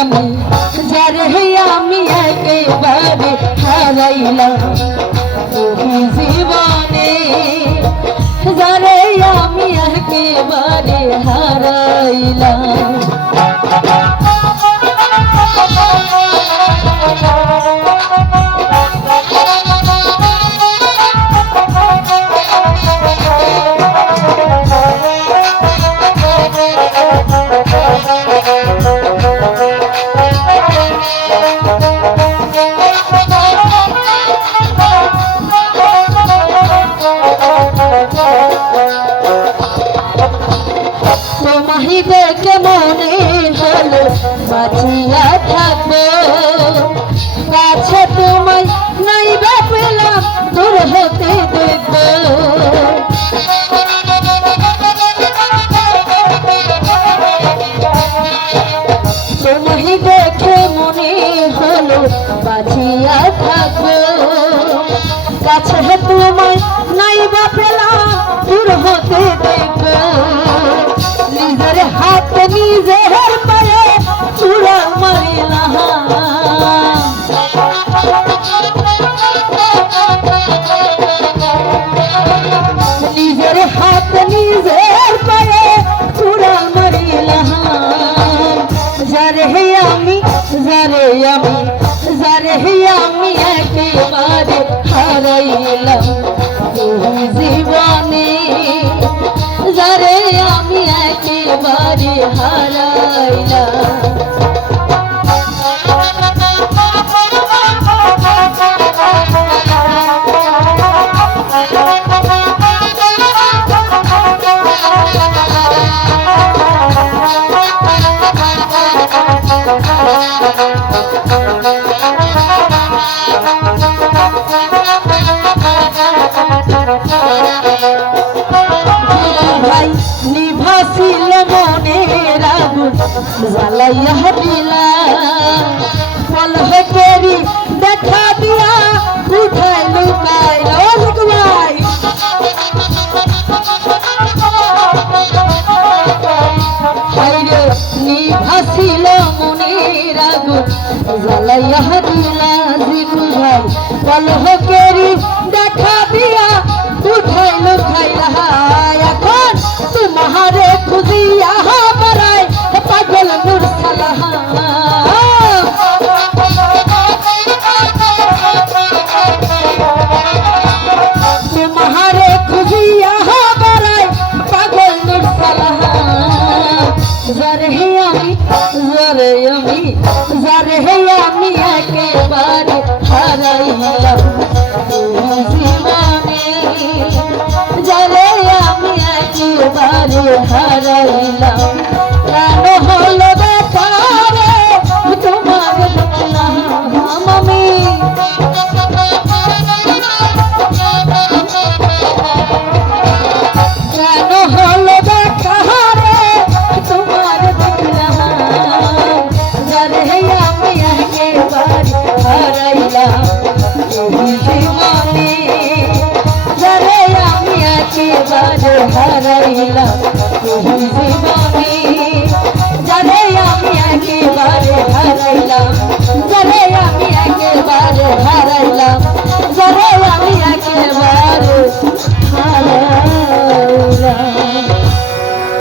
আমি যারে আমি একেবারে হারাইলাম তুমি জীবনে যারে আমি একেবারে হারাইলাম। তোমায় দেখে মনে হলো বাঁচিয়া থাকবো, কাছে তোমায় নাই বা পেলাম দূর হতে দেখবো। তোমায় দেখে মনে হলো বাঁচিয়া থাকবো, কাছে তোমায় নাই বা পেলাম দূর হতে দেখবো। নিজের হাত নিজের পায়ে চূড়া মারিলাম, নিজের হাত নিজের পায়ে চূড়া মারিলাম। যারে আমি যারে আমি যারে আমি একেবারে হারাইলাম তুমি জীবনে যারে আমি একেবারে হারাইলাম। নিভাছিল মনের আগুন জ্বালাইয়া দিলা, ফল হেটেরি দেখা দিয়া উঠাই লুকাই লুকাই। হাইরে নিভাছিল মনের আগুন জ্বালাইয়া দিলা জিনু ভাই, ফল হেটেরি দেখা দিয়া উঠাই লুকাই। এখন तुम्हारे खुदिया बराय पागल मुरसला, तुम्हारे खुदिया बराय पागल मुरसला। जारे আমি একেবারে হারাইলাম জীবনে, যারে আমি একেবারে হারাইলাম।